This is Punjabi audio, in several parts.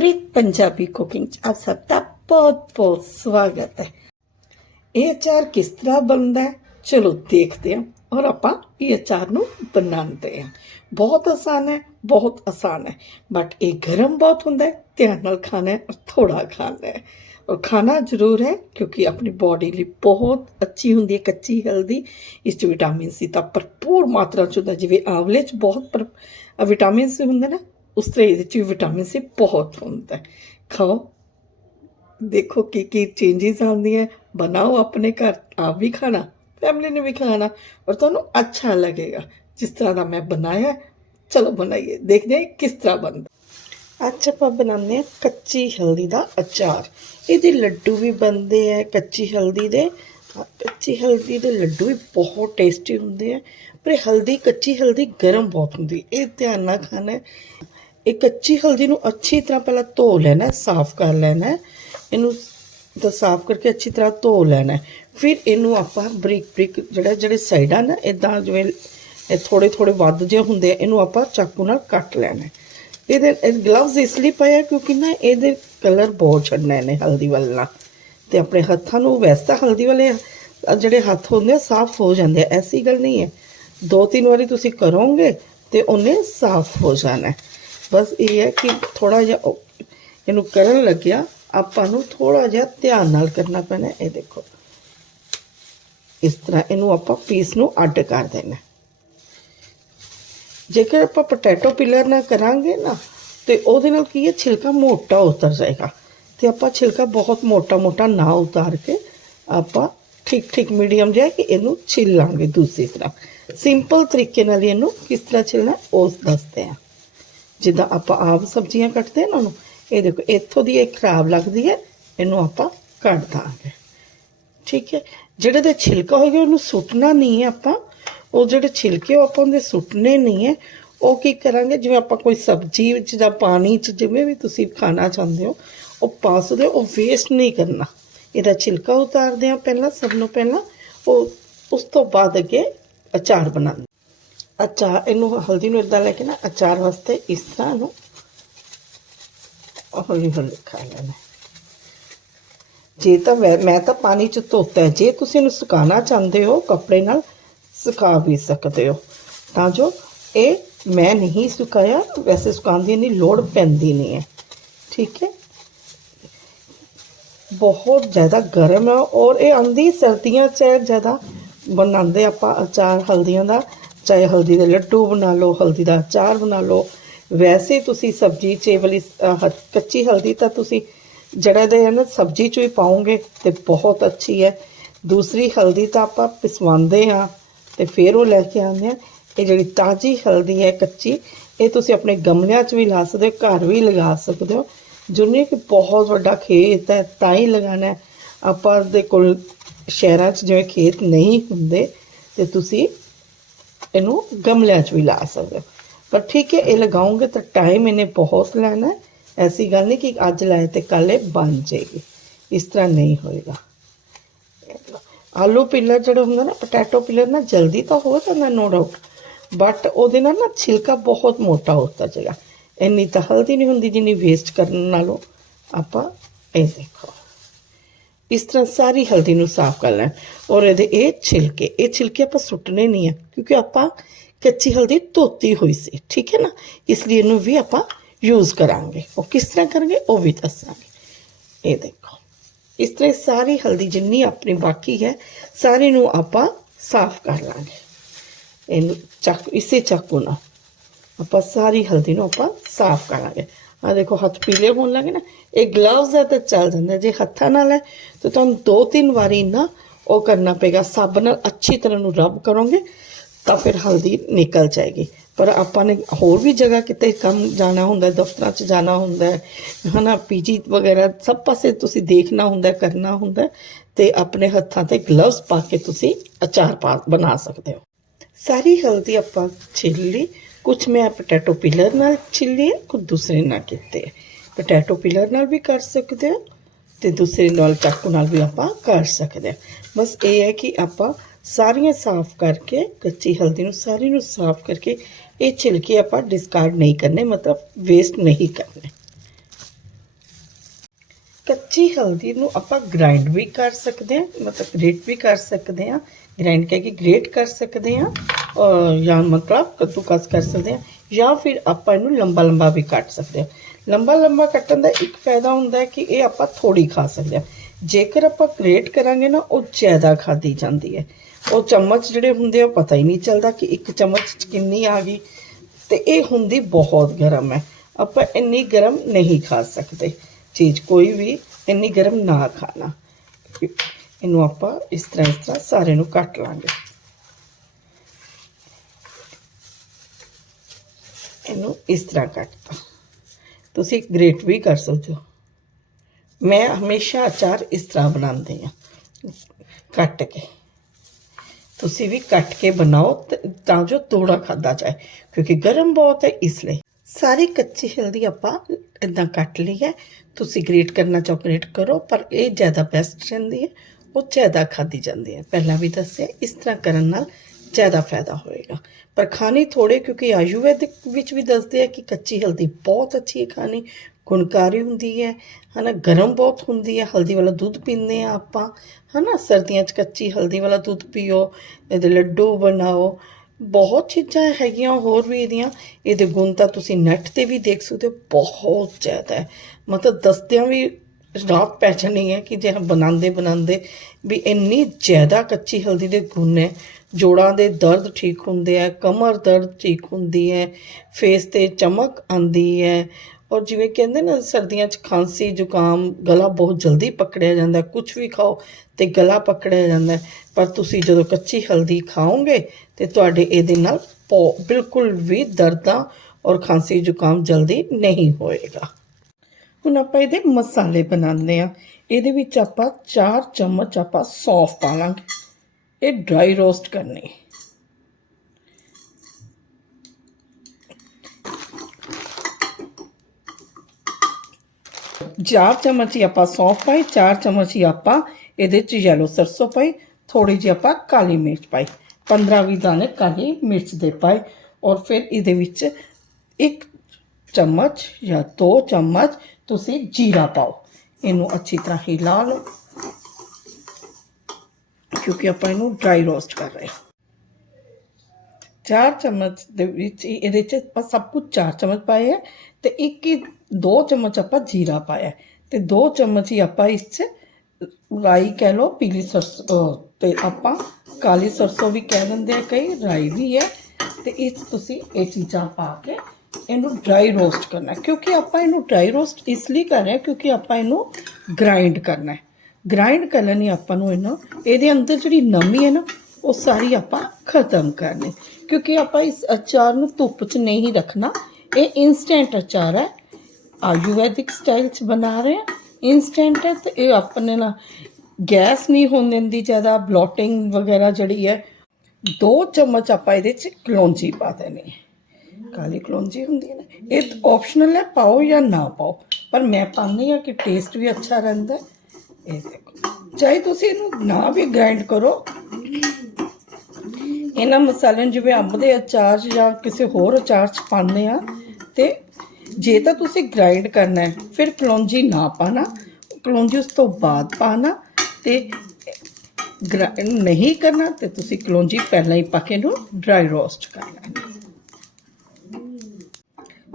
ਪ੍ਰੀਤ ਪੰਜਾਬੀ ਕੁਕਿੰਗ ਚ ਆਪ ਸਭ ਦਾ ਬਹੁਤ ਬਹੁਤ ਸਵਾਗਤ ਹੈ ਇਹ ਅਚਾਰ ਕਿਸ ਤਰ੍ਹਾਂ ਬਣਦਾ ਹੈ ਚਲੋ ਦੇਖਦੇ ਹਾਂ ਔਰ ਆਪਾਂ ਇਹ ਅਚਾਰ ਨੂੰ ਬਣਾਉਂਦੇ ਹਾਂ ਬਹੁਤ ਆਸਾਨ ਹੈ ਬਹੁਤ ਆਸਾਨ ਹੈ ਬਟ ਇਹ ਗਰਮ ਬਹੁਤ ਹੁੰਦਾ ਹੈ ਧਿਆਨ ਨਾਲ ਖਾਣਾ ਹੈ ਔਰ ਥੋੜਾ ਖਾਣਾ ਹੈ ਔਰ ਖਾਣਾ ਜ਼ਰੂਰ ਹੈ ਕਿਉਂਕਿ ਆਪਣੀ ਬਾਡੀ ਲਈ ਬਹੁਤ ਅੱਛੀ ਹੁੰਦੀ ਹੈ ਕੱਚੀ ਹਲਦੀ ਇਸ 'ਚ ਵਿਟਾਮਿਨ ਸੀ ਤਾਂ ਭਰਪੂਰ ਮਾਤਰਾ 'ਚ ਹੁੰਦਾ ਜਿਵੇਂ ਆਵਲੇ 'ਚ ਬਹੁਤ ਵਿਟਾਮਿਨ ਸੀ ਹੁੰਦੇ ਨਾ ਉਸ ਤਰ੍ਹਾਂ ਇਹਦੇ 'ਚ ਵੀ ਵਿਟਾਮਿਨ ਸੀ ਬਹੁਤ ਹੁੰਦਾ ਹੈ। ਖਾਓ। ਦੇਖੋ ਕੀ ਕੀ ਚੇਂजेस ਆਉਂਦੀਆਂ। ਬਣਾਓ ਆਪਣੇ ਘਰ। ਆਪ ਵੀ ਖਾਣਾ। ਫੈਮਿਲੀ ਨੇ ਵੀ ਖਾਣਾ। ਔਰ ਤੁਹਾਨੂੰ ਅੱਛਾ ਲੱਗੇਗਾ। ਜਿਸ ਤਰ੍ਹਾਂ ਦਾ ਮੈਂ ਬਣਾਇਆ। ਚਲੋ ਬਣਾਈਏ। ਦੇਖਦੇ ਹਾਂ ਕਿਸ ਤਰ੍ਹਾਂ ਬਣਦਾ। ਅੱਜ ਆਪਾਂ ਬਣਾਉਂਦੇ ਹਾਂ ਕੱਚੀ ਹਲਦੀ ਦਾ ਅਚਾਰ। ਇਹਦੇ ਲੱਡੂ ਵੀ ਬਣਦੇ ਆ ਕੱਚੀ ਹਲਦੀ ਦੇ। ਕੱਚੀ ਹਲਦੀ ਦੇ ਲੱਡੂ ਵੀ ਬਹੁਤ ਟੇਸਟੀ ਹੁੰਦੇ ਆ। ਪਰ ਇਹ ਹਲਦੀ, ਕੱਚੀ ਹਲਦੀ ਗਰਮ ਬਹੁਤ ਹੁੰਦੀ ਇਹ ਧਿਆਨ ਨਾਲ ਖਾਣਾ ਇਹ ਕੱਚੀ ਹਲਦੀ ਨੂੰ ਅੱਛੀ ਤਰ੍ਹਾਂ ਪਹਿਲਾਂ ਧੋ ਲੈਣਾ ਸਾਫ਼ ਕਰ ਲੈਣਾ ਇਹਨੂੰ ਤਾਂ ਸਾਫ਼ ਕਰਕੇ ਅੱਛੀ ਤਰ੍ਹਾਂ ਧੋ ਲੈਣਾ ਫਿਰ ਇਹਨੂੰ ਆਪਾਂ ਬਰੀਕ ਬਰੀਕ ਜਿਹੜਾ ਜਿਹੜੇ ਸਾਈਡਾਂ ਨਾ ਇਦਾਂ ਜਿਵੇਂ ਇਹ ਥੋੜੇ ਥੋੜੇ ਵੱਧ ਜਿਹੇ ਹੁੰਦੇ ਆ ਇਹਨੂੰ ਆਪਾਂ ਚਾਕੂ ਨਾਲ ਕੱਟ ਲੈਣਾ ਇਹਦੇ ਇਹ ਗਲਵਜ਼ ਇਸ ਲਈ ਪਾਇਆ ਕਿਉਂਕਿ ਨਾ ਇਹਦੇ ਕਲਰ ਬਹੁਤ ਛੱਡਣਾ ਇਹਨੇ ਹਲਦੀ ਵਾਲੇ ਨਾਲ ਤੇ ਆਪਣੇ ਹੱਥਾਂ ਨੂੰ ਵੈਸੇ ਤਾਂ ਹਲਦੀ ਵਾਲੇ ਅ, ਜਿਹੜੇ ਹੱਥ ਹੁੰਦੇ ਆ ਸਾਫ਼ ਹੋ ਜਾਂਦੇ ਆ ਐਸੀ ਗੱਲ ਨਹੀਂ ਹੈ। ਦੋ ਤਿੰਨ ਵਾਰੀ ਤੁਸੀਂ ਕਰੋਗੇ ਤੇ ਉਹਨੇ ਸਾਫ਼ ਹੋ ਜਾਣਾ ਬਸ ਇਹ ਹੈ ਕਿ ਥੋੜਾ ਜਿਹਾ ਉਹ ਇਹਨੂੰ ਕਰਨ ਲੱਗਿਆ, ਆਪਾਂ ਨੂੰ ਥੋੜਾ ਜਿਹਾ ਧਿਆਨ ਨਾਲ ਕਰਨਾ ਪੈਣਾ ਇਹ ਦੇਖੋ। ਇਸ ਤਰ੍ਹਾਂ ਇਹਨੂੰ ਆਪਾਂ ਪੀਸ ਨੂੰ ਅੱਡ ਕਰ ਦੇਣਾ ਜੇਕਰ ਆਪਾਂ ਪੋਟੈਟੋ ਪਿਲਰ ਨਾਲ ਕਰਾਂਗੇ ਨਾ, ਤੇ ਉਹਦੇ ਨਾਲ ਕੀ ਹੈ? ਛਿਲਕਾ ਮੋਟਾ ਉਤਰ ਜਾਏਗਾ। ਤੇ ਆਪਾਂ ਛਿਲਕਾ ਬਹੁਤ ਮੋਟਾ ਮੋਟਾ ਨਾ ਉਤਾਰ ਕੇ ਆਪਾਂ ਠੀਕ ਠੀਕ ਮੀਡੀਅਮ ਜਿਹਾ ਕਿ ਇਹਨੂੰ ਛਿੱਲ ਲਾਂਗੇ ਦੂਸਰੀ ਤਰ੍ਹਾਂ। ਸਿੰਪਲ ਤਰੀਕੇ ਨਾਲ ਇਹਨੂੰ ਕਿਸ ਤਰ੍ਹਾਂ ਛਿੱਲਣਾ ਉਸ ਦੱਸਦੇ ਆ ਜਿੱਦਾਂ ਆਪਾਂ ਆਪ ਸਬਜ਼ੀਆਂ ਕੱਟਦੇ ਨਾ ਉਹਨੂੰ ਇਹ ਦੇਖੋ, ਇੱਥੋਂ ਦੀ ਇਹ ਖਰਾਬ ਲੱਗਦੀ ਹੈ, ਇਹਨੂੰ ਆਪਾਂ ਕੱਟ ਦਾਂਗੇ। ਠੀਕ ਹੈ? ਜਿਹੜੇ ਦੇ ਛਿਲਕਾ ਹੋ ਗਿਆ ਉਹਨੂੰ ਸੁੱਟਣਾ ਨਹੀਂ ਹੈ ਆਪਾਂ। ਉਹ ਜਿਹੜੇ ਛਿਲਕੇ ਉਹ ਆਪਾਂ ਉਹਦੇ ਸੁੱਟਣੇ ਨਹੀਂ ਹੈ। ਉਹ ਕੀ ਕਰਾਂਗੇ? ਜਿਵੇਂ ਆਪਾਂ ਕੋਈ ਸਬਜ਼ੀ ਵਿੱਚ ਜਾਂ ਪਾਣੀ 'ਚ ਜਿਵੇਂ ਵੀ ਤੁਸੀਂ ਖਾਣਾ ਚਾਹੁੰਦੇ ਹੋ, ਉਹ ਪਾ ਸਕਦੇ ਹੋ, ਉਹ ਵੇਸਟ ਨਹੀਂ ਕਰਨਾ। ਇਹਦਾ ਛਿਲਕਾ ਉਤਾਰਦੇ ਆ ਪਹਿਲਾਂ, ਸਭ ਨੂੰ ਪਹਿਲਾਂ। ਉਹ ਉਸ ਤੋਂ ਬਾਅਦ ਅੱਗੇ ਅਚਾਰ ਬਣਾਉਂਦੇ ਅਚਾਰ, ਇਹਨੂੰ ਹਲਦੀ ਨੂੰ ਇਦਾਂ ਲੈ ਕੇ ਨਾ ਅਚਾਰ ਵਾਸਤੇ ਇਸ ਤਰ੍ਹਾਂ ਨੂੰ ਹੌਲੀ ਹੌਲੀ ਖਾ ਲੈਣਾ। ਜੇ ਤਾਂ ਮੈਂ ਮੈਂ ਤਾਂ ਪਾਣੀ ਚ ਧੋਤਾ ਜੇ ਤੁਸੀਂ ਇਹਨੂੰ ਸੁਕਾਉਣਾ ਚਾਹੁੰਦੇ ਹੋ, ਕੱਪੜੇ ਨਾਲ ਸੁਕਾ ਵੀ ਸਕਦੇ ਹੋ। ਤਾਂ ਜੋ ਇਹ ਮੈਂ ਨਹੀਂ ਸੁਕਾਇਆ, ਵੈਸੇ ਸੁਕਾਉਣ ਦੀ ਨਹੀਂ ਲੋੜ ਪੈਂਦੀ ਨਹੀਂ ਹੈ। ਠੀਕ ਹੈ? ਬਹੁਤ ਜ਼ਿਆਦਾ ਗਰਮ ਹੈ ਔਰ ਇਹ ਆਂਦੀ ਸਰਦੀਆਂ 'ਚ ਜ਼ਿਆਦਾ ਬਣਾਉਂਦੇ ਆਪਾਂ ਅਚਾਰ ਹਲਦੀਆਂ ਦਾ। ਚਾਹੇ ਹਲਦੀ ਦੇ ਲੱਡੂ ਬਣਾ ਲਓ, ਹਲਦੀ ਦਾ ਅਚਾਰ ਬਣਾ ਲਓ, ਵੈਸੇ ਤੁਸੀਂ ਸਬਜ਼ੀ 'ਚ ਇਹ ਵਾਲੀ ਹ- ਕੱਚੀ ਹਲਦੀ ਤਾਂ ਤੁਸੀਂ ਜਿਹੜਾ ਦੇ ਹੈ ਨਾ ਸਬਜ਼ੀ 'ਚ ਵੀ ਪਾਓਗੇ ਤੇ ਬਹੁਤ ਅੱਛੀ ਹੈ। ਦੂਸਰੀ ਹਲਦੀ ਤਾਂ ਆਪਾਂ ਪਿਸਵਾਉਂਦੇ ਹਾਂ ਤੇ ਫਿਰ ਉਹ ਲੈ ਕੇ ਆਉਂਦੇ ਹਾਂ। ਇਹ ਜਿਹੜੀ ਤਾਜ਼ੀ ਹਲਦੀ ਹੈ, ਕੱਚੀ, ਇਹ ਤੁਸੀਂ ਆਪਣੇ ਗਮਲਿਆਂ 'ਚ ਵੀ ਲਾ ਸਕਦੇ ਹੋ, ਘਰ ਵੀ ਲਗਾ ਸਕਦੇ ਹੋ। ਜਿੰਨੇ ਕਿ ਬਹੁਤ ਵੱਡਾ ਖੇਤ ਹੈ, ਤਾਂ ਹੀ ਲਗਾਉਣਾ ਆਪਾਂ ਦੇ ਕੋਲ ਸ਼ਹਿਰਾਂ 'ਚ ਜਿਵੇਂ ਖੇਤ ਨਹੀਂ ਹੁੰਦੇ, ਤੇ ਤੁਸੀਂ ਇਹਨੂੰ ਗਮਲਿਆਂ 'ਚ ਵੀ ਲਾ ਸਕਦੇ ਹੋ। ਪਰ ਠੀਕ ਹੈ, ਇਹ ਲਗਾਉਂਗੇ ਤਾਂ ਟਾਈਮ ਇਹਨੇ ਬਹੁਤ ਲੈਣਾ ਐਸੀ ਗੱਲ ਨਹੀਂ ਕਿ ਅੱਜ ਲਾਏ ਤੇ ਕੱਲ੍ਹ ਇਹ ਬਣ ਜਾਏਗੀ। ਇਸ ਤਰ੍ਹਾਂ ਨਹੀਂ ਹੋਏਗਾ। ਆਲੂ ਪਿਲਰ ਜਿਹੜਾ ਹੁੰਦਾ ਨਾ ਪੋਟੈਟੋ ਪਿਲਰ ਨਾ ਜਲਦੀ ਤਾਂ ਹੋ ਜਾਂਦਾ ਨੋ ਡਾਊਟ ਬਟ ਉਹਦੇ ਨਾਲ ਨਾ ਛਿਲਕਾ ਬਹੁਤ ਮੋਟਾ ਹੁੰਦਾ ਜਾਏਗਾ ਇੰਨੀ ਤਾਂ ਹਲਦੀ ਨਹੀਂ ਹੁੰਦੀ ਜਿੰਨੀ ਵੇਸਟ ਕਰਨ ਨਾਲੋਂ। ਆਪਾਂ ਇਹ ਦੇਖੋ। ਇਸ ਤਰ੍ਹਾਂ ਸਾਰੀ ਹਲਦੀ ਨੂੰ ਸਾਫ਼ ਕਰ ਲੈਣ। ਔਰ ਇਹਦੇ ਇਹ ਛਿਲਕੇ ਇਹ ਛਿਲਕੇ ਆਪਾਂ ਸੁੱਟਣੇ ਨਹੀਂ ਆ, ਕਿਉਂਕਿ ਆਪਾਂ ਕੱਚੀ ਹਲਦੀ ਧੋਤੀ ਹੋਈ ਸੀ, ਠੀਕ ਹੈ ਨਾ? ਇਸ ਲਈ ਇਹਨੂੰ ਵੀ ਆਪਾਂ ਯੂਜ਼ ਕਰਾਂਗੇ। ਉਹ ਕਿਸ ਤਰ੍ਹਾਂ ਕਰਾਂਗੇ? ਉਹ ਵੀ ਦੱਸਾਂਗੇ। ਇਹ ਦੇਖੋ, ਇਸ ਤਰ੍ਹਾਂ ਸਾਰੀ ਹਲਦੀ ਜਿੰਨੀ ਆਪਣੀ ਬਾਕੀ ਹੈ, ਸਾਰੀ ਨੂੰ ਆਪਾਂ ਸਾਫ਼ ਕਰ ਲਾਂਗੇ। ਇਹਨੂੰ ਚਾਕੂ, ਇਸੇ ਚਾਕੂ ਨਾਲ ਆਪਾਂ ਸਾਰੀ ਹਲਦੀ ਨੂੰ ਆਪਾਂ ਸਾਫ਼ ਕਰਾਂਗੇ। ਆ ਦੇਖੋ ਹੱਥ ਪੀਲੇ ਹੋਣ ਲੱਗੇ ਨਾ। ਇਹ ਗਲਵਜ਼ ਦਾ ਤਾਂ ਚੱਲ ਜਾਂਦਾ। ਜੇ ਹੱਥਾਂ ਨਾਲ ਹੈ ਤਾਂ ਤੁਹਾਨੂੰ ਦੋ ਤਿੰਨ ਵਾਰੀ ਨਾ ਉਹ ਕਰਨਾ ਪਏਗਾ। ਸਾਬਣ ਨਾਲ ਅੱਛੀ ਤਰ੍ਹਾਂ ਨੂੰ ਰਬ ਕਰੋਗੇ ਤਾਂ ਫਿਰ ਹਲਦੀ ਨਿਕਲ ਜਾਏਗੀ। ਪਰ ਆਪਾਂ ਨੇ ਹੋਰ ਵੀ ਜਗ੍ਹਾ ਕਿਤੇ ਕੰਮ ਜਾਣਾ ਹੁੰਦਾ ਦਫ਼ਤਰਾਂ 'ਚ ਜਾਣਾ ਹੁੰਦਾ ਹੈ ਹਨਾ ਪੀਜੀ ਵਗੈਰਾ ਸਭ ਪਾਸੇ ਤੁਸੀਂ ਦੇਖਣਾ ਹੁੰਦਾ ਕਰਨਾ ਹੁੰਦਾ ਹੈ, ਤੇ ਆਪਣੇ ਹੱਥਾਂ ਤੇ ਗਲਵਜ਼ ਪਾ ਕੇ ਤੁਸੀਂ ਅਚਾਰ ਪਾ ਬਣਾ ਸਕਦੇ ਹੋ। ਸਾਰੀ ਹਲਦੀ ਆਪਾਂ ਛਿੱਲ ਲਈ। ਕੁਝ ਮੈਂ ਪੋਟੈਟੋ ਪਿਲਰ ਨਾਲ ਛਿੱਲੀ ਹੈ ਕੁਝ ਦੂਸਰੇ ਨਾਲ ਕੀਤੇ ਹੈ ਪੋਟੈਟੋ ਪਿਲਰ ਨਾਲ ਵੀ ਕਰ ਸਕਦੇ ਹੋ ਤੇ ਦੂਸਰੇ ਨਾਲ ਚਾਕੂ ਨਾਲ ਵੀ ਆਪਾਂ ਕਰ ਸਕਦੇ ਹਾਂ। ਬਸ ਇਹ ਹੈ ਕਿ ਆਪਾਂ ਸਾਰੀਆਂ ਸਾਫ਼ ਕਰਕੇ, ਕੱਚੀ ਹਲਦੀ ਨੂੰ ਸਾਰੀ ਨੂੰ ਸਾਫ਼ ਕਰਕੇ ਇਹ ਛਿਲਕੇ ਆਪਾਂ ਡਿਸਕਾਰਡ ਨਹੀਂ ਕਰਨੇ, ਮਤਲਬ ਵੇਸਟ ਨਹੀਂ ਕਰਨੇ। ਕੱਚੀ ਹਲਦੀ ਨੂੰ ਆਪਾਂ ਗ੍ਰਾਈਂਡ ਵੀ ਕਰ ਸਕਦੇ ਹਾਂ, ਮਤਲਬ ਗ੍ਰੇਟ ਵੀ ਕਰ ਸਕਦੇ ਹਾਂ ਗ੍ਰਾਈਂਡ ਕਹਿ ਕੇ ਗ੍ਰੇਟ ਕਰ ਸਕਦੇ ਹਾਂ ਜਾਂ ਮਤਲਬ ਕੱਦੂਕਸ ਕਰ ਸਕਦੇ ਹਾਂ, ਜਾਂ ਫਿਰ ਆਪਾਂ ਇਹਨੂੰ ਲੰਬਾ ਲੰਬਾ ਵੀ ਕੱਟ ਸਕਦੇ ਹਾਂ। ਲੰਬਾ ਲੰਬਾ ਕੱਟਣ ਦਾ ਇੱਕ ਫਾਇਦਾ ਹੁੰਦਾ ਹੈ ਕਿ ਇਹ ਆਪਾਂ ਥੋੜੀ ਖਾ ਸਕਦੇ ਹਾਂ। ਜੇਕਰ ਆਪਾਂ ਗ੍ਰੇਟ ਕਰਾਂਗੇ ਨਾ, ਉਹ ਜ਼ਿਆਦਾ ਖਾਦੀ ਜਾਂਦੀ ਹੈ। ਉਹ ਚਮਚ ਜਿਹੜੇ ਹੁੰਦੇ ਆ, ਉਹ ਪਤਾ ਹੀ ਨਹੀਂ ਚੱਲਦਾ ਕਿ ਇੱਕ ਚਮਚ ਕਿੰਨੀ ਆ ਗਈ। ਤੇ ਇਹ ਹੁੰਦੀ ਬਹੁਤ ਗਰਮ ਹੈ। ਆਪਾਂ ਇੰਨੀ ਗਰਮ ਨਹੀਂ ਖਾ ਸਕਦੇ। ਚੀਜ਼ ਕੋਈ ਵੀ ਇੰਨੀ ਗਰਮ ਨਾ ਖਾਣਾ। ਇਹਨੂੰ ਆਪਾਂ ਇਸ ਤਰ੍ਹਾਂ ਇਸ ਤਰ੍ਹਾਂ ਸਾਰੇ ਨੂੰ ਕੱਟ ਲਾਂਗੇ। ਇਹਨੂੰ ਇਸ ਤਰ੍ਹਾਂ ਕੱਟਤਾ ਤੁਸੀਂ ਗ੍ਰੇਟ ਵੀ ਕਰ ਸਕਦੇ ਹੋ ਮੈਂ ਹਮੇਸ਼ਾ ਅਚਾਰ ਇਸ ਤਰ੍ਹਾਂ ਬਣਾਉਂਦੀ ਹਾਂ, ਕੱਟ ਕੇ। ਤੁਸੀਂ ਵੀ ਕੱਟ ਕੇ ਬਣਾਓ ਤਾਂ ਜੋ ਥੋੜਾ ਖਾਦਾ ਜਾਏ, ਕਿਉਂਕਿ ਗਰਮ ਬਹੁਤ ਹੈ ਇਸ ਲਈ। ਸਾਰੀ ਕੱਚੀ ਹਲਦੀ ਆਪਾਂ ਇਦਾਂ ਕੱਟ ਲਈ ਹੈ। ਤੁਸੀਂ ਗ੍ਰੇਟ ਕਰਨਾ ਚਾਹੋ, ਗ੍ਰੇਟ ਕਰੋ, ਪਰ ਇਹ ਜ਼ਿਆਦਾ ਬੈਸਟ ਰਹਿੰਦੀ ਹੈ। ਉਹ ਜ਼ਿਆਦਾ ਖਾਦੀ ਜਾਂਦੀ ਹੈ ਪਹਿਲਾਂ ਵੀ ਦੱਸਿਆ, ਇਸ ਤਰ੍ਹਾਂ ਕਰਨ ਨਾਲ ਜ਼ਿਆਦਾ ਫਾਇਦਾ ਹੋਏਗਾ। ਪਰ ਖਾਣੀ ਥੋੜੇ ਕਿਉਂਕਿ ਆਯੁਰਵੈਦਿਕ ਵਿੱਚ ਵੀ ਦੱਸਦੇ ਆ ਕਿ ਕੱਚੀ ਹਲਦੀ ਬਹੁਤ ਅੱਛੀ ਹੈ ਖਾਣੀ, ਗੁਣਕਾਰੀ ਹੁੰਦੀ ਹੈ, ਹਨਾ, ਗਰਮ ਬਹੁਤ ਹੁੰਦੀ ਹੈ, ਹਲਦੀ ਵਾਲਾ ਦੁੱਧ ਪੀਂਦੇ ਆ ਆਪਾਂ, ਹਨਾ, ਸਰਦੀਆਂ 'ਚ ਕੱਚੀ ਹਲਦੀ ਵਾਲਾ ਦੁੱਧ ਪੀਓ, ਇਹਦੇ ਲੱਡੂ ਬਣਾਓ, ਬਹੁਤ ਚੀਜ਼ਾਂ ਹੈਗੀਆਂ, ਹੋਰ ਵੀ ਇਹਦੀਆਂ, ਇਹਦੇ ਗੁਣ ਤਾਂ ਤੁਸੀਂ ਨੈਟ ਤੇ ਵੀ ਦੇਖ ਸਕਦੇ ਹੋ, ਬਹੁਤ ਜ਼ਿਆਦਾ ਹੈ। ਮਤਲਬ ਦੱਸਦਿਆਂ ਵੀ ਰਾਤ ਪੈ ਹੈ ਕਿ ਜੇ ਬਣਾਉਂਦੇ ਬਣਾਉਂਦੇ ਵੀ ਇੰਨੀ ਜ਼ਿਆਦਾ ਕੱਚੀ ਹਲਦੀ ਦੇ ਗੁਣ ਹੈ ਜੋੜਾਂ ਦੇ ਦਰਦ ਠੀਕ ਹੁੰਦੇ ਆ ਕਮਰ ਦਰਦ ਠੀਕ ਹੁੰਦੀ ਹੈ ਫੇਸ ਤੇ ਚਮਕ ਆਂਦੀ ਹੈ ਔਰ ਜਿਵੇਂ ਕਹਿੰਦੇ ਨਾ ਸਰਦੀਆਂ 'ਚ ਖਾਂਸੀ ਜ਼ੁਕਾਮ ਗਲਾ ਬਹੁਤ ਜਲਦੀ ਪਕੜਿਆ ਜਾਂਦਾ ਕੁਝ ਵੀ ਖਾਓ ਤੇ ਗਲਾ ਪਕੜਿਆ ਜਾਂਦਾ ਪਰ ਤੁਸੀਂ ਜਦੋਂ ਕੱਚੀ ਹਲਦੀ ਖਾਓਗੇ ਤੇ ਤੁਹਾਡੇ ਇਹਦੇ ਨਾਲ ਪੋ- ਬਿਲਕੁਲ ਵੀ ਦਰਦਾਂ ਔਰ ਖਾਂਸੀ ਜ਼ੁਕਾਮ ਜਲਦੀ ਨਹੀਂ ਹੋਏਗਾ ਹੁਣ ਆਪਾਂ ਇਹਦੇ ਮਸਾਲੇ ਬਣਾਉਂਦੇ ਆ ਇਹਦੇ ਵਿੱਚ ਆਪਾਂ 4 ਚਮਚ ਆਪਾਂ ਸੌਂਫ ਪਾ ਲਾਂਗੇ ਇਹ ਡਰਾਈ ਰੋਸਟ ਕਰਨੀ। ਹੈ ਚਾਰ ਚਮਚ ਹੀ ਆਪਾਂ ਸੌਂਫ ਪਾਈ, ਚਾਰ ਚਮਚ ਹੀ ਆਪਾਂ ਇਹਦੇ ਚ ਯੈਲੋ ਸਰਸੋਂ ਪਾਈ ਥੋੜੀ ਜਿਹੀ ਆਪਾਂ ਕਾਲੀ ਮਿਰਚ ਪਾਈ 15-20 ਦਾਣੇ ਕਾਲੀ ਮਿਰਚ ਦੇ ਪਾਏ। ਔਰ ਫਿਰ ਇਹਦੇ ਵਿੱਚ ਇੱਕ ਚਮਚ ਜਾਂ ਦੋ ਚਮਚ ਤੁਸੀਂ ਜੀਰਾ ਪਾਓ। ਇਹਨੂੰ ਅੱਛੀ ਤਰ੍ਹਾਂ ਹਿਲਾ ਲਓ। ਕਿਉਂਕਿ ਆਪਾਂ ਇਹਨੂੰ ਡਰਾਈ ਰੋਸਟ ਕਰ ਰਹੇ ਹਾਂ। ਚਾਰ ਚਮਚ ਦੇ ਵਿੱਚ ਇਹਦੇ ਚ ਆਪਾਂ ਸਭ ਕੁਝ ਚਾਰ ਚਮਚ ਪਾਏ ਹੈ ਤੇ ਇੱਕ ਹੀ ਦੋ ਚਮਚ ਆਪਾਂ ਜੀਰਾ ਪਾਇਆ ਤੇ ਦੋ ਚਮਚ ਹੀ ਆਪਾਂ ਇਸ ਚ ਰਾਈ ਕਹਿ ਲੋ ਪੀਲੀ ਸਰਸੋਂ ਤੇ ਆਪਾਂ ਕਾਲੀ ਸਰਸੋਂ ਵੀ ਕਹਿ ਦਿੰਦੇ ਆ ਕਈ, ਰਾਈ ਵੀ ਹੈ। ਤੇ ਇਸ ਤੁਸੀਂ ਇਹ ਚੀਜ਼ਾਂ ਪਾ ਕੇ ਇਹਨੂੰ ਡਰਾਈ ਰੋਸਟ ਕਰਨਾ ਕਿਉਂਕਿ ਆਪਾਂ ਇਹਨੂੰ ਡਰਾਈ ਰੋਸਟ ਇਸ ਲਈ ਕਰ ਰਹੇ ਹਾਂ ਕਿਉਂਕਿ ਆਪਾਂ ਇਹਨੂੰ ਗ੍ਰਾਈਂਡ ਕਰਨਾ ਹੈ। ਗ੍ਰਾਈਂਡ ਕਰਨ ਹੀ ਆਪਾਂ ਨੂੰ ਇਹਨਾਂ, ਇਹਦੇ ਅੰਦਰ ਜਿਹੜੀ ਨਮੀ ਹੈ ਨਾ, ਉਹ ਸਾਰੀ ਆਪਾਂ ਖਤਮ ਕਰਨੀ ਕਿਉਂਕਿ ਆਪਾਂ ਇਸ ਅਚਾਰ ਨੂੰ ਧੁੱਪ 'ਚ ਨਹੀਂ ਰੱਖਣਾ। ਇਹ ਇਨਸਟੈਂਟ ਅਚਾਰ ਹੈ। ਆਯੁਰਵੈਦਿਕ ਸਟਾਈਲ 'ਚ ਬਣਾ ਰਹੇ ਹਾਂ। ਇਨਸਟੈਂਟ ਹੈ ਤੇ ਇਹ ਆਪਣੇ ਨਾਲ ਗੈਸ ਨਹੀਂ ਹੋਣ ਦਿੰਦੀ ਜ਼ਿਆਦਾ ਬਲੋਟਿੰਗ ਵਗੈਰਾ ਜਿਹੜੀ ਹੈ, ਦੋ ਚਮਚ ਆਪਾਂ ਇਹਦੇ 'ਚ ਕਲੌਂਜੀ ਪਾ ਦੇਣੀ ਹੈ। ਕਾਲੀ ਕਲੌਂਜੀ ਹੁੰਦੀ ਹੈ ਨਾ, ਇਹ ਆਪਸ਼ਨਲ ਹੈ, ਪਾਓ ਜਾਂ ਨਾ ਪਾਓ। ਪਰ ਮੈਂ ਪਾਉਂਦੀ ਹਾਂ ਕਿ ਟੇਸਟ ਵੀ ਅੱਛਾ ਰਹਿੰਦਾ ਇਹ ਦੇਖੋ। ਚਾਹੇ ਤੁਸੀਂ ਇਹਨੂੰ ਨਾ ਵੀ ਗ੍ਰਾਈਂਡ ਕਰੋ। ਇਹਨਾਂ ਮਸਾਲਿਆਂ ਨੂੰ ਜਿਵੇਂ ਅੰਬ ਦੇ ਅਚਾਰ 'ਚ ਜਾਂ ਕਿਸੇ ਹੋਰ ਅਚਾਰ 'ਚ ਪਾਉਂਦੇ ਆ ਤੇ ਜੇ ਤਾਂ ਤੁਸੀਂ ਗ੍ਰਾਈਂਡ ਕਰਨਾ ਹੈ, ਫਿਰ ਕਲੌਂਜੀ ਨਾ ਪਾਣਾ ਕਲੌਂਜੀ ਉਸ ਤੋਂ ਬਾਅਦ ਪਾਣਾ ਤੇ ਗ੍ਰਾਈਂਡ ਨਹੀਂ ਕਰਨਾ ਤੇ ਤੁਸੀਂ ਕਲੌਂਜੀ ਪਹਿਲਾਂ ਹੀ ਪਾ ਕੇ ਇਹਨੂੰ ਡਰਾਈ ਰੋਸਟ ਕਰ ਹੈ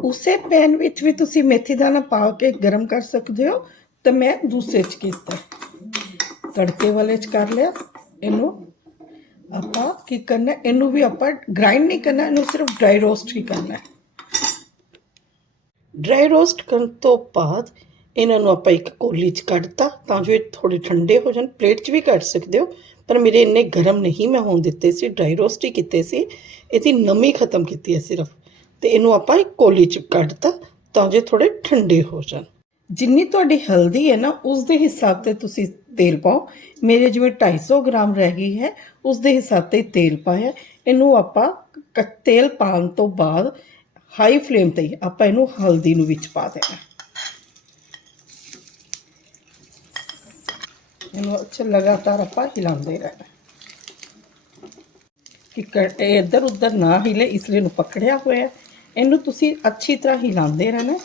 ਉਸੇ ਪੈਨ ਵਿੱਚ ਵੀ ਤੁਸੀਂ ਮੇਥੀ ਦਾਣਾ ਪਾ ਕੇ ਗਰਮ ਕਰ ਸਕਦੇ ਹੋ ਤਾਂ ਮੈਂ ਦੂਸਰੇ 'ਚ ਕੀਤਾ। ਤੜਕੇ ਵਾਲੇ 'ਚ ਕਰ ਲਿਆ ਇਹਨੂੰ। ਆਪਾਂ ਕੀ ਕਰਨਾ, ਇਹਨੂੰ ਵੀ ਆਪਾਂ ਗ੍ਰਾਈਂਡ ਨਹੀਂ ਕਰਨਾ, ਇਹਨੂੰ ਸਿਰਫ ਡਰਾਈ ਰੋਸਟ ਹੀ ਕਰਨਾ। ਡਰਾਈ ਰੋਸਟ ਕਰਨ ਤੋਂ ਬਾਅਦ ਇਹਨਾਂ ਨੂੰ ਆਪਾਂ ਇੱਕ ਕੋਲੀ 'ਚ ਕੱਢਤਾ ਤਾਂ ਜੋ ਇਹ ਥੋੜੇ ਠੰਡੇ ਹੋ ਜਾਣ। ਪਲੇਟ 'ਚ ਵੀ ਕੱਢ ਸਕਦੇ ਹੋ, ਪਰ ਮੇਰੇ ਇੰਨੇ ਗਰਮ ਨਹੀਂ ਮੈਂ ਹੋਣ ਦਿੱਤੇ ਸੀ ਡਰਾਈ ਰੋਸਟ ਹੀ ਕੀਤੇ ਸੀ। ਇਹਦੀ ਨਮੀ ਖਤਮ ਕੀਤੀ ਹੈ ਸਿਰਫ। ਤੇ ਇਹਨੂੰ ਆਪਾਂ ਇੱਕ ਕੋਲੀ 'ਚ ਕੱਢਤਾ ਤਾਂ ਜੋ ਥੋੜੇ ਠੰਡੇ ਹੋ ਜਾਣ। ਜਿੰਨੀ ਤੁਹਾਡੀ ਹਲਦੀ ਹੈ ਨਾ, ਉਸ ਦੇ ਹਿਸਾਬ ਤੇ ਤੁਸੀਂ ਤੇਲ ਪਾਓ। ਮੇਰੇ ਜਿਵੇਂ 250 ਗ੍ਰਾਮ ਰਹਿ ਗਈ ਹੈ, ਉਸ ਦੇ ਹਿਸਾਬ ਤੇ ਤੇਲ ਪਾਇਆ। ਇਹਨੂੰ ਆਪਾਂ ਕ- ਤੇਲ ਪਾਉਣ ਤੋਂ ਬਾਅਦ ਹਾਈ ਫਲੇਮ ਤੇ ਹੀ ਆਪਾਂ ਇਹਨੂੰ ਹਲਦੀ ਨੂੰ ਵਿੱਚ ਪਾ ਦੇਣਾ। ਇਹਨੂੰ ਅੱਛਾ ਲਗਾਤਾਰ ਆਪਾਂ ਹਿਲਾਉਂਦੇ ਰਹਿਣਾ। ਕਿ ਇੱਧਰ ਉੱਧਰ ਨਾ हिले ਇਸ ਲਈ ਇਹਨੂੰ ਪਕੜਿਆ ਹੋਇਆ ਇਹਨੂੰ ਤੁਸੀਂ ਅੱਛੀ ਤਰ੍ਹਾਂ ਹਿਲਾਉਂਦੇ ਰਹਿਣਾ।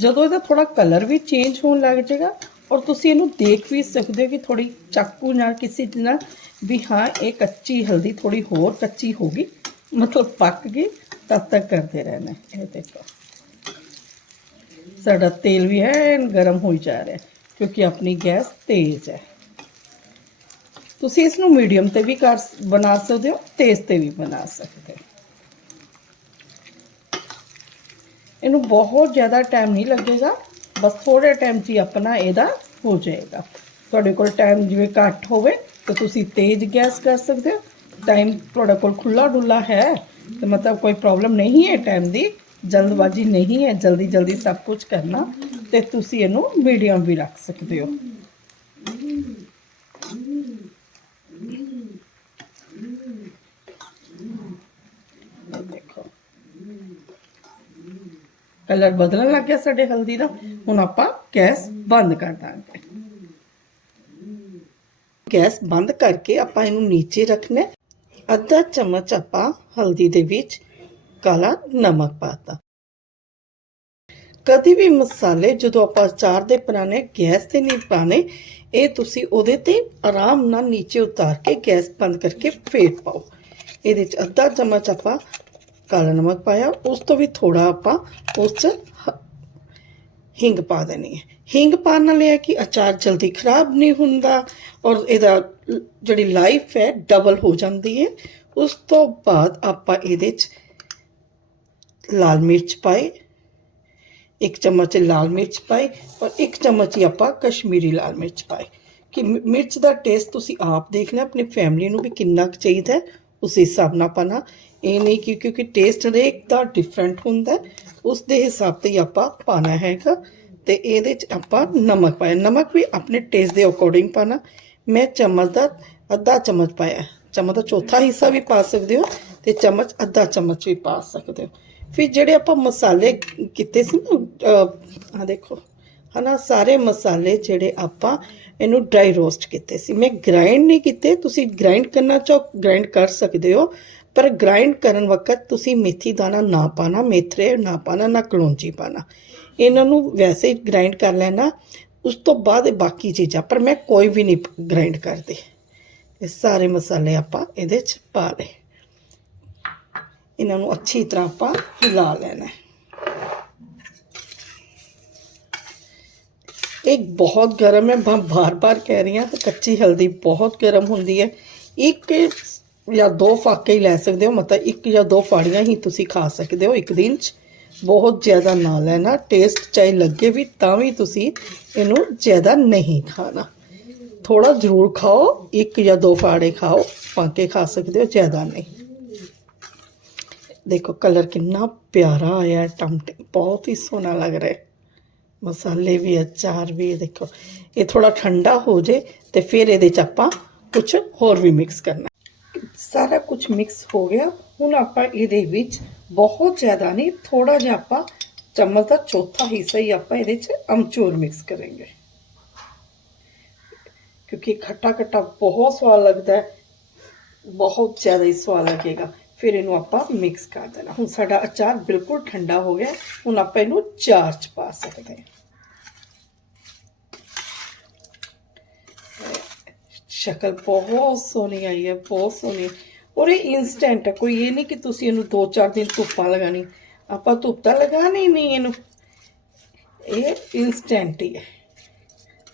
ਜਦੋਂ ਇਹਦਾ ਥੋੜਾ ਕਲਰ ਵੀ ਚੇਂਜ ਹੋਣ ਲੱਗ ਜਾਏਗਾ ਔਰ ਤੁਸੀਂ ਇਹਨੂੰ ਦੇਖ ਵੀ ਸਕਦੇ ਹੋ ਕਿ ਥੋੜੀ ਚਾਕੂ ਨਾਲ ਕਿਸੇ ਨਾਲ ਵੀ ਹਾਂ, ਇਹ ਕੱਚੀ, ਹਲਦੀ ਥੋੜੀ ਹੋਰ ਕੱਚੀ ਹੋ ਗਈ, ਮਤਲਬ ਪੱਕ ਗਈ, ਤਦ ਤੱਕ ਕਰਦੇ ਰਹਿਣਾ। ਇਹ ਦੇਖੋ। ਸਾਡਾ ਤੇਲ ਵੀ ਹੈ ਗਰਮ ਹੋਈ ਜਾ ਰਿਹਾ, ਕਿਉਂਕਿ ਆਪਣੀ ਗੈਸ ਤੇਜ਼ ਹੈ। ਤੁਸੀਂ ਇਸ ਨੂੰ ਮੀਡੀਅਮ ਤੇ ਵੀ ਕਰ ਬਣਾ ਸਕਦੇ ਹੋ, ਤੇਜ਼ ਤੇ ਵੀ ਬਣਾ ਸਕਦੇ ਹੋ। ਇਹਨੂੰ ਬਹੁਤ ਜ਼ਿਆਦਾ ਟਾਈਮ ਨਹੀਂ ਲੱਗੇਗਾ। ਬਸ ਥੋੜੇ ਟਾਈਮ 'ਚ ਹੀ ਆਪਣਾ ਇਹਦਾ ਹੋ ਜਾਏਗਾ। ਤੁਹਾਡੇ ਕੋਲ ਟਾਈਮ ਜਿਵੇਂ ਘੱਟ ਹੋਵੇ ਤਾਂ ਤੁਸੀਂ ਤੇਜ਼ ਗੈਸ ਕਰ ਸਕਦੇ ਹੋ। ਟਾਈਮ ਤੁਹਾਡੇ ਕੋਲ ਖੁੱਲਾ ਡੁੱਲਾ ਹੈ ਤੇ ਮਤਲਬ ਕੋਈ ਪ੍ਰੋਬਲਮ ਨਹੀਂ ਹੈ ਟਾਈਮ ਦੀ। ਜਲਦਬਾਜ਼ੀ ਨਹੀਂ ਹੈ। ਜਲਦੀ ਜਲਦੀ ਸਭ ਕੁਝ ਕਰਨਾ ਤੇ ਤੁਸੀਂ ਇਹਨੂੰ ਮੀਡੀਅਮ ਵੀ ਰੱਖ ਸਕਦੇ ਹੋ ਇਹ ਦੇਖੋ ਕਲਰ ਬਦਲਣ ਲੱਗ ਗਿਆ ਸਾਡੇ ਹਲਦੀ ਦਾ। ਹੁਣ ਆਪਾਂ ਗੈਸ ਬੰਦ ਕਰ ਦਾਂਗੇ। ਗੈਸ ਬੰਦ ਕਰਕੇ ਆਪਾਂ ਇਹਨੂੰ ਨੀਚੇ ਰੱਖਣਾ ਅੱਧਾ ਚਮਚ ਆਪਾਂ ਹਲਦੀ ਦੇ ਵਿੱਚ ਕਾਲਾ ਨਮਕ ਪਾਤਾ ਕਦੀ ਵੀ ਮਸਾਲੇ ਜਦੋਂ ਆਪਾਂ ਅਚਾਰ ਦੇ ਬਣਾਉਣੇ ਗੈਸ ਤੇ ਨਹੀਂ ਪਾਣੇ, ਇਹ ਤੁਸੀਂ ਉਹਦੇ ਤੇ ਆਰਾਮ ਨਾਲ ਨੀਚੇ ਉਤਾਰ ਕੇ ਗੈਸ ਬੰਦ ਕਰਕੇ ਫੇਰ ਪਾਓ। ਇਹਦੇ ਚ ਅੱਧਾ ਚਮਚ ਆਪਾਂ ਕਾਲਾ ਨਮਕ ਪਾਇਆ, ਉਸ ਤੋਂ ਵੀ ਥੋੜਾ ਆਪਾਂ ਉਸ ਚ ਹਿੰਗ ਪਾ ਦੇਣੀ ਹੈ। ਹਿੰਗ ਪਾਉਣ ਨਾਲ ਇਹ ਹੈ ਕਿ ਅਚਾਰ ਜਲਦੀ ਖਰਾਬ ਨਹੀਂ ਹੁੰਦਾ ਔਰ ਇਹਦਾ ਜਿਹੜੀ ਲਾਈਫ ਹੈ ਡਬਲ ਹੋ ਜਾਂਦੀ ਹੈ। ਉਸ ਤੋਂ ਬਾਅਦ ਆਪਾਂ ਇਹਦੇ ਚ ਲਾਲ ਮਿਰਚ ਪਾਈ, ਇੱਕ ਚਮਚ ਲਾਲ ਮਿਰਚ ਪਾਈ ਔਰ ਇੱਕ ਚਮਚ ਹੀ ਆਪਾਂ ਕਸ਼ਮੀਰੀ ਲਾਲ ਮਿਰਚ ਪਾਈ। ਕਿ ਮਿ- ਮਿਰਚ ਦਾ ਟੇਸਟ ਤੁਸੀਂ ਆਪ ਦੇਖ ਦੇਖਣਾ, ਆਪਣੀ ਫੈਮਿਲੀ ਨੂੰ ਵੀ ਕਿੰਨਾ ਕੁ ਚਾਹੀਦਾ ਉਸ ਹਿਸਾਬ ਨਾਲ ਪਾਣਾ ਇਹ ਨਹੀਂ ਕਿ ਕਿਉਂਕਿ ਟੇਸਟ ਹਰੇਕ ਦਾ ਡਿਫਰੈਂਟ ਹੁੰਦਾ ਹੈ, ਉਸ ਦੇ ਹਿਸਾਬ ਤੇ ਹੀ ਆਪਾਂ ਪਾਣਾ ਹੈਗਾ ਤੇ ਇਹਦੇ ਚ ਆਪਾਂ ਨਮਕ ਪਾਇਆ। ਨਮਕ ਵੀ ਆਪਣੇ ਟੇਸਟ ਦੇ ਅਕੋਰਡਿੰਗ ਪਾਣਾ ਮੈਂ ਚਮਚ ਦਾ ਅੱਧਾ ਚਮਚ ਪਾਇਆ। ਚਮਚ ਦਾ ਚੌਥਾ ਹਿੱਸਾ ਵੀ ਪਾ ਸਕਦੇ ਹੋ ਤੇ ਚਮਚ ਅੱਧਾ ਚਮਚ ਵੀ ਪਾ ਸਕਦੇ ਹੋ। ਫਿਰ ਜਿਹੜੇ ਆਪਾਂ ਮਸਾਲੇ ਕੀਤੇ ਸੀ ਨਾ ਆ ਦੇਖੋ ਹਨਾ ਸਾਰੇ ਮਸਾਲੇ ਜਿਹੜੇ ਆਪਾਂ ਇਹਨੂੰ ਡਰਾਈ ਰੋਸਟ ਕੀਤੇ ਸੀ। ਮੈਂ ਗ੍ਰਾਈਂਡ ਨਹੀਂ ਕੀਤੇ, ਤੁਸੀਂ ਗ੍ਰਾਈਂਡ ਕਰਨਾ ਚਾਹੋ ਗ੍ਰਾਈਂਡ ਕਰ ਸਕਦੇ ਹੋ, ਪਰ ਗ੍ਰਾਈਂਡ ਕਰਨ ਵਕਤ ਤੁਸੀਂ ਮੇਥੀ ਦਾਣਾ ਨਾ ਪਾਣਾ, ਮੇਥਰੇ ਨਾ ਪਾਣਾ, ਨਾ ਕਲੌਂਜੀ ਪਾਣਾ। ਇਹਨਾਂ ਨੂੰ ਵੈਸੇ ਹੀ ਗ੍ਰਾਈਂਡ ਕਰ ਲੈਣਾ, ਉਸ ਤੋਂ ਬਾਅਦ ਬਾਕੀ ਚੀਜ਼ਾਂ, ਪਰ ਮੈਂ ਕੋਈ ਵੀ ਨਹੀਂ ਗ੍ਰਾਈਂਡ ਕਰਦੀ। ਇਹ ਸਾਰੇ ਮਸਾਲੇ ਆਪਾਂ ਇਹਦੇ ਚ ਪਾ ਲਏ। ਇਹਨਾਂ ਨੂੰ ਅੱਛੀ ਤਰ੍ਹਾਂ ਆਪਾਂ ਹਿਲਾ ਲੈਣਾ ਇਹ ਬਹੁਤ ਗਰਮ ਹੈ। ਮੈਂ ਬਾਰ-ਬਾਰ ਕਹਿ ਰਹੀ ਹਾਂ ਕਿ ਕੱਚੀ ਹਲਦੀ ਬਹੁਤ ਗਰਮ ਹੁੰਦੀ ਹੈ। ਇੱਕ ਜਾਂ ਦੋ ਫਾਕੇ ਹੀ ਲੈ ਸਕਦੇ ਹੋ। ਮਤਲਬ ਇੱਕ ਜਾਂ ਦੋ ਫਾੜੀਆਂ ਹੀ ਤੁਸੀਂ ਖਾ ਸਕਦੇ ਹੋ ਇੱਕ ਦਿਨ 'ਚ। ਬਹੁਤ ਜ਼ਿਆਦਾ ਨਾ ਲੈਣਾ। ਟੇਸਟ ਚਾਹੇ ਲੱਗੇ ਵੀ, ਤਾਂ ਵੀ ਤੁਸੀਂ ਇਹਨੂੰ ਜ਼ਿਆਦਾ ਨਹੀਂ ਖਾਣਾ। ਥੋੜਾ ਜ਼ਰੂਰ ਖਾਓ। ਇੱਕ ਜਾਂ ਦੋ ਫਾੜੇ ਖਾਓ ਪਾਕੇ ਖਾ ਸਕਦੇ ਹੋ, ਜ਼ਿਆਦਾ ਨਹੀਂ। ਦੇਖੋ, ਕਲਰ ਕਿੰਨਾ ਪਿਆਰਾ ਆਇਆ ਟਮਟੇ ਬਹੁਤ ਹੀ ਸੋਹਣਾ ਲੱਗ ਰਿਹਾ ਹੈ। ਮਸਾਲੇ ਵੀ ਅਚਾਰ ਵੀ ਦੇਖੋ। ਇਹ ਥੋੜਾ ਠੰਡਾ ਹੋ ਜੇ ਤੇ ਫਿਰ ਇਹਦੇ ਚ ਆਪਾਂ ਕੁਝ ਹੋਰ ਵੀ ਮਿਕਸ ਕਰਨਾ। ਸਾਰਾ ਕੁਝ ਮਿਕਸ ਹੋ ਗਿਆ। ਹੁਣ ਆਪਾਂ ਇਹਦੇ ਵਿੱਚ ਬਹੁਤ ਜ਼ਿਆਦਾ ਨਹੀਂ ਥੋੜਾ ਜਿਹਾ ਆਪਾਂ ਚਮਚ ਦਾ ਚੌਥਾ ਹਿੱਸਾ ਹੀ ਆਪਾਂ ਇਹਦੇ ਚ ਅਮਚੂਰ ਮਿਕਸ ਕਰਾਂਗੇ। ਕਿਉਂਕਿ ਖੱਟਾ ਖੱਟਾ ਬਹੁਤ ਸਵਾਦ ਲੱਗਦਾ ਹੈ। ਬਹੁਤ ਜ਼ਿਆਦਾ ਹੀ ਸਵਾਦ ਲੱਗੇਗਾ। ਫਿਰ ਇਹਨੂੰ ਆਪਾਂ ਮਿਕਸ ਕਰ ਦੇਣਾ ਹੁਣ ਸਾਡਾ ਅਚਾਰ ਬਿਲਕੁਲ ਠੰਡਾ ਹੋ ਗਿਆ ਹੁਣ ਆਪਾਂ ਇਹਨੂੰ ਚਾਰ ਚ ਪਾ ਸਕਦੇ ਹਾਂ ਸ਼ਕਲ ਬਹੁਤ ਸੋਹਣੀ ਆਈ ਹੈ ਬਹੁਤ ਸੋਹਣੀ ਔਰ ਇਹ ਇਨਸਟੈਂਟ ਹੈ ਕੋਈ ਇਹ ਨਹੀਂ ਕਿ ਤੁਸੀਂ ਇਹਨੂੰ 2-4 ਦਿਨ ਧੁੱਪਾਂ ਲਗਾਣੀ ਆਪਾਂ ਧੁੱਪ ਤਾਂ ਲਗਾਣੀ ਨਹੀਂ ਇਹਨੂੰ ਇਹ ਇਨਸਟੈਂਟ ਹੀ ਹੈ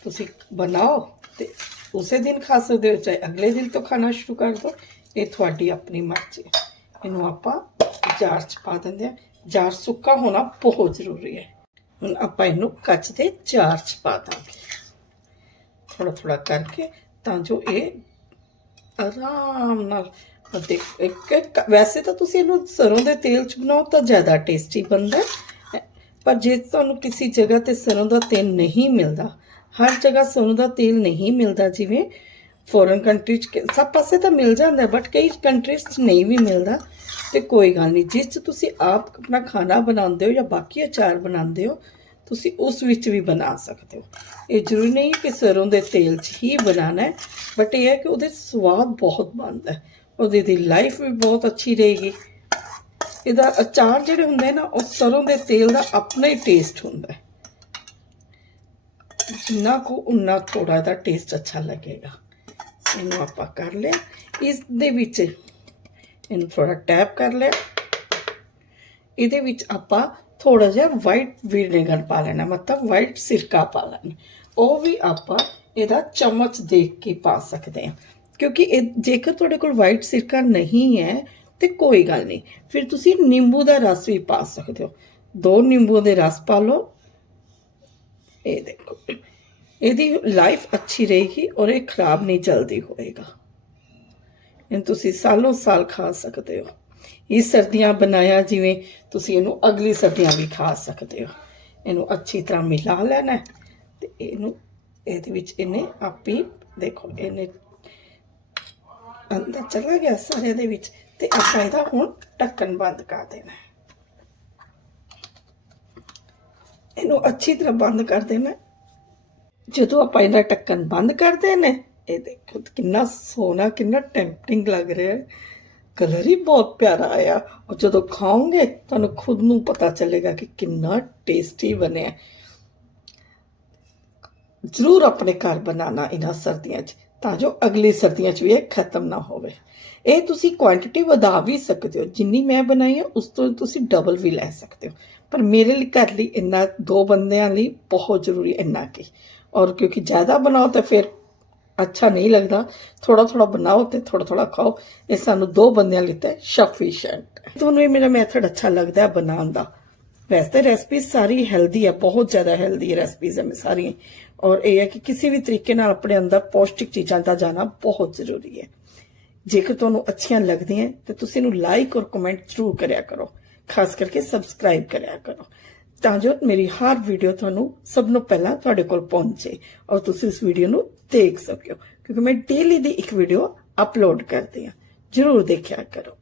ਤੁਸੀਂ ਬਣਾਓ ਤੇ ਉਸੇ ਦਿਨ ਖਾ ਸਕਦੇ ਹੋ ਚਾਹੇ ਅਗਲੇ ਦਿਨ ਤੋਂ ਖਾਣਾ ਸ਼ੁਰੂ ਕਰ ਦਿਓ ਇਹ ਤੁਹਾਡੀ ਆਪਣੀ ਮਰਜ਼ੀ ਹੈ ਇਹਨੂੰ ਆਪਾਂ ਜਾਰ ਚ ਪਾ ਦਿੰਦੇ ਆ ਜਾਰ ਸੁੱਕਾ ਹੋਣਾ ਬਹੁਤ ਜ਼ਰੂਰੀ ਹੈ। ਹੁਣ ਆਪਾਂ ਇਹਨੂੰ ਕੱਚ ਦੇ ਜਾਰ ਚ ਪਾ ਦਾਂਗੇ। ਥੋੜਾ ਥੋੜਾ ਕਰਕੇ ਤਾਂ ਜੋ ਇਹ ਆਰਾਮ ਨਾਲ ਦੇਖ ਇੱਕ ਵੈਸੇ ਤਾਂ ਤੁਸੀਂ ਇਹਨੂੰ ਸਰੋਂ ਦੇ ਤੇਲ ਚ ਬਣਾਓ ਤਾਂ ਜ਼ਿਆਦਾ ਟੇਸਟੀ ਬਣਦਾ ਪਰ ਜੇ ਤੁਹਾਨੂੰ ਕਿਸੇ ਜਗ੍ਹਾ ਤੇ ਸਰੋਂ ਦਾ ਤੇਲ ਨਹੀਂ ਮਿਲਦਾ, ਹਰ ਜਗ੍ਹਾ ਸਰੋਂ ਦਾ ਤੇਲ ਨਹੀਂ ਮਿਲਦਾ ਜਿਵੇਂ ਫੋਰਨ ਕੰਟਰੀ ਚ ਕਿ- ਸਭ ਪਾਸੇ ਤਾਂ ਮਿਲ ਜਾਂਦਾ ਬਟ ਕਈ ਕੰਟਰੀਜ਼ ਚ ਨਹੀਂ ਵੀ ਮਿਲਦਾ। ਤੇ ਕੋਈ ਗੱਲ ਨਹੀਂ, ਜਿਸ ਚ ਤੁਸੀਂ ਆਪ ਆਪਣਾ ਖਾਣਾ ਬਣਾਉਂਦੇ ਹੋ ਜਾਂ ਬਾਕੀ ਅਚਾਰ ਬਣਾਉਂਦੇ ਹੋ, ਤੁਸੀਂ ਉਸ ਵਿੱਚ ਵੀ ਬਣਾ ਸਕਦੇ ਹੋ। ਇਹ ਜ਼ਰੂਰੀ ਨਹੀਂ ਕਿ ਸਰੋਂ ਦੇ ਤੇਲ 'ਚ ਹੀ ਬਣਾਉਣਾ ਹੈ ਬਟ ਇਹ ਹੈ ਕਿ ਉਹਦੇ ਸਵਾਦ ਬਹੁਤ ਬਣਦਾ ਹੈ। ਉਹਦੀ ਦੀ ਲਾਈਫ ਵੀ ਬਹੁਤ ਅੱਛੀ ਰਹੇਗੀ। ਇਹਦਾ ਅਚਾਰ ਜਿਹੜੇ ਹੁੰਦੇ ਨਾ ਉਹ ਸਰੋਂ ਦੇ ਤੇਲ ਦਾ ਆਪਣਾ ਹੀ ਟੇਸਟ ਹੁੰਦਾ ਹੈ। ਜਿੰਨਾ ਕੋ, ਉਨਾ ਥੋੜਾ ਦਾ ਟੇਸਟ ਅੱਛਾ ਲੱਗੇਗਾ। ਇਹਨੂੰ ਆਪਾਂ ਕਰ ਲਿਆ। ਇਸ ਦੇ ਵਿੱਚ ਇਹਨੂੰ ਥੋੜਾ ਟੈਪ ਕਰ ਲਿਆ। ਇਹਦੇ ਵਿੱਚ ਆਪਾਂ ਥੋੜਾ ਜਿਹਾ ਵਾਈਟ ਵਿਨੇਗਰ ਪਾ ਲੈਣਾ, ਮਤਲਬ ਵਾਈਟ ਸਿਰਕਾ ਪਾ ਲੈਣਾ। ਉਹ ਵੀ ਆਪਾਂ ਇਹਦਾ ਚਮਚ ਦੇਖ ਕੇ ਪਾ ਸਕਦੇ ਹਾਂ। ਕਿਉਂਕਿ ਇਹ ਜੇਕਰ ਤੁਹਾਡੇ ਕੋਲ ਵਾਈਟ ਸਿਰਕਾ ਨਹੀਂ ਹੈ, ਤੇ ਕੋਈ ਗੱਲ ਨਹੀਂ। ਫਿਰ ਤੁਸੀਂ ਨਿੰਬੂ ਦਾ ਰਸ ਵੀ ਪਾ ਸਕਦੇ ਹੋ। ਦੋ ਨਿੰਬੂ ਦੇ ਰਸ ਪਾ ਲਓ। ਇਹ ਦੇਖੋ। ਇਹਦੀ ਲਾਈਫ ਅੱਛੀ ਰਹੇਗੀ ਔਰ ਇਹ ਖਰਾਬ ਨਹੀਂ ਜਲਦੀ ਹੋਏਗਾ ਇਹ ਤੁਸੀਂ ਸਾਲੋਂ ਸਾਲ ਖਾ ਸਕਦੇ ਹੋ। ਇਹ ਸਰਦੀਆਂ ਬਣਾਇਆ ਜਿਵੇਂ ਤੁਸੀਂ ਇਹਨੂੰ ਅਗਲੀ ਸਰਦੀਆਂ ਵੀ ਖਾ ਸਕਦੇ ਹੋ। ਇਹਨੂੰ ਅੱਛੀ ਤਰ੍ਹਾਂ ਮਿਲਾ ਲੈਣਾ ਤੇ ਇਹਨੂੰ ਇਹਦੇ ਵਿੱਚ ਇਹਨੇ ਆਪੀ ਦੇਖੋ ਇਹਨੇ ਅੰਦਰ ਚਲਾ ਗਿਆ ਸਾਰਿਆਂ ਦੇ ਵਿੱਚ ਤੇ ਆਪਾਂ ਇਹਦਾ ਹੁਣ ਢੱਕਣ ਬੰਦ ਕਰ ਦੇਣਾ ਇਹਨੂੰ ਅੱਛੀ ਤਰ੍ਹਾਂ ਬੰਦ ਕਰ ਦੇਣਾ ਜਦੋਂ ਆਪਾਂ ਇਹਦਾ ਢੱਕਣ ਬੰਦ ਕਰਦੇ ਨੇ, ਇਹ ਦੇਖੋ ਕਿੰਨਾ ਸੋਹਣਾ, ਕਿੰਨਾ ਟੈਂਪਟਿੰਗ ਲੱਗ ਰਿਹਾ ਹੈ। ਕਲਰ ਹੀ ਬਹੁਤ ਪਿਆਰਾ ਆਇਆ। ਔਰ ਜਦੋਂ ਖਾਓਗੇ, ਤੁਹਾਨੂੰ ਖੁਦ ਨੂੰ ਪਤਾ ਚੱਲੇਗਾ ਕਿ ਕਿੰਨਾ ਟੇਸਟੀ ਬਣਿਆ ਜ਼ਰੂਰ ਆਪਣੇ ਘਰ ਬਣਾਉਣਾ ਇਹਨਾਂ ਸਰਦੀਆਂ 'ਚ, ਤਾਂ ਜੋ ਅਗਲੀ ਸਰਦੀਆਂ 'ਚ ਵੀ ਇਹ ਖਤਮ ਨਾ ਹੋਵੇ। ਇਹ ਤੁਸੀਂ ਕੁਆਂਟੀਟੀ ਵਧਾ ਵੀ ਸਕਦੇ ਹੋ। ਜਿੰਨੀ ਮੈਂ ਬਣਾਈ ਹੈ, ਉਸ ਤੋਂ ਤੁਸੀਂ ਡਬਲ ਵੀ ਲੈ ਸਕਦੇ ਹੋ। ਪਰ ਮੇਰੇ ਲਈ, ਘਰ ਲਈ ਇੰਨਾ ਦੋ ਬੰਦਿਆਂ ਲਈ ਬਹੁਤ ਜ਼ਰੂਰੀ ਇੰਨਾ ਕੀ। ਔਰ ਕਿਉਂਕਿ ਜ਼ਿਆਦਾ ਬਣਾਓ ਤਾਂ ਫਿਰ ਅੱਛਾ ਨਹੀਂ ਲੱਗਦਾ। ਥੋੜਾ ਥੋੜਾ ਬਣਾਓ ਤੇ ਥੋੜਾ ਥੋੜਾ ਖਾਓ। ਇਹ ਸਾਨੂੰ ਦੋ ਬੰਦਿਆਂ ਲਈ ਤਾਂ ਸਫੀਸ਼ੀਐਂਟ ਤੁਹਾਨੂੰ ਇਹ ਮੇਰਾ ਮੈਥਡ ਅੱਛਾ ਲੱਗਦਾ ਹੈ ਬਣਾਉਣ ਦਾ। ਵੈਸੇ ਰੈਸਪੀ ਸਾਰੀ ਹੈਲਦੀ ਹੈ ਬਹੁਤ ਜ਼ਿਆਦਾ ਹੈਲਦੀ ਹੈ ਰੈਸਪੀਜ਼ ਹੈ ਸਾਰੀਆਂ। ਔਰ ਇਹ ਹੈ ਕਿ ਕਿਸੇ ਵੀ ਤਰੀਕੇ ਨਾਲ ਆਪਣੇ ਅੰਦਰ ਪੌਸ਼ਟਿਕ ਚੀਜ਼ਾਂ ਦਾ ਜਾਣਾ ਬਹੁਤ ਜ਼ਰੂਰੀ ਹੈ। ਜੇਕਰ ਤੁਹਾਨੂੰ ਅੱਛੀਆਂ ਲੱਗਦੀਆਂ, ਤੇ ਤੁਸੀਂ ਇਹਨੂੰ ਲਾਈਕ ਔਰ ਕਮੈਂਟ ਜ਼ਰੂਰ ਕਰਿਆ ਕਰੋ। ਖਾਸ ਕਰਕੇ ਸਬਸਕ੍ਰਾਈਬ ਕਰਿਆ ਕਰੋ। ਤਾਂ ਜੋ ਮੇਰੀ ਹਰ ਵੀਡੀਓ ਤੁਹਾਨੂੰ ਸਭ ਨੂੰ ਪਹਿਲਾਂ ਤੁਹਾਡੇ ਕੋਲ ਪਹੁੰਚੇ ਔਰ ਤੁਸੀਂ ਇਸ ਵੀਡੀਓ ਨੂੰ ਦੇਖ ਸਕੋ, ਕਿਉਂਕਿ ਮੈਂ ਡੇਲੀ ਦੀ ਇੱਕ ਵੀਡੀਓ ਅਪਲੋਡ ਕਰਦੀ ਹਾਂ। ਜਰੂਰ ਦੇਖਿਆ ਕਰੋ।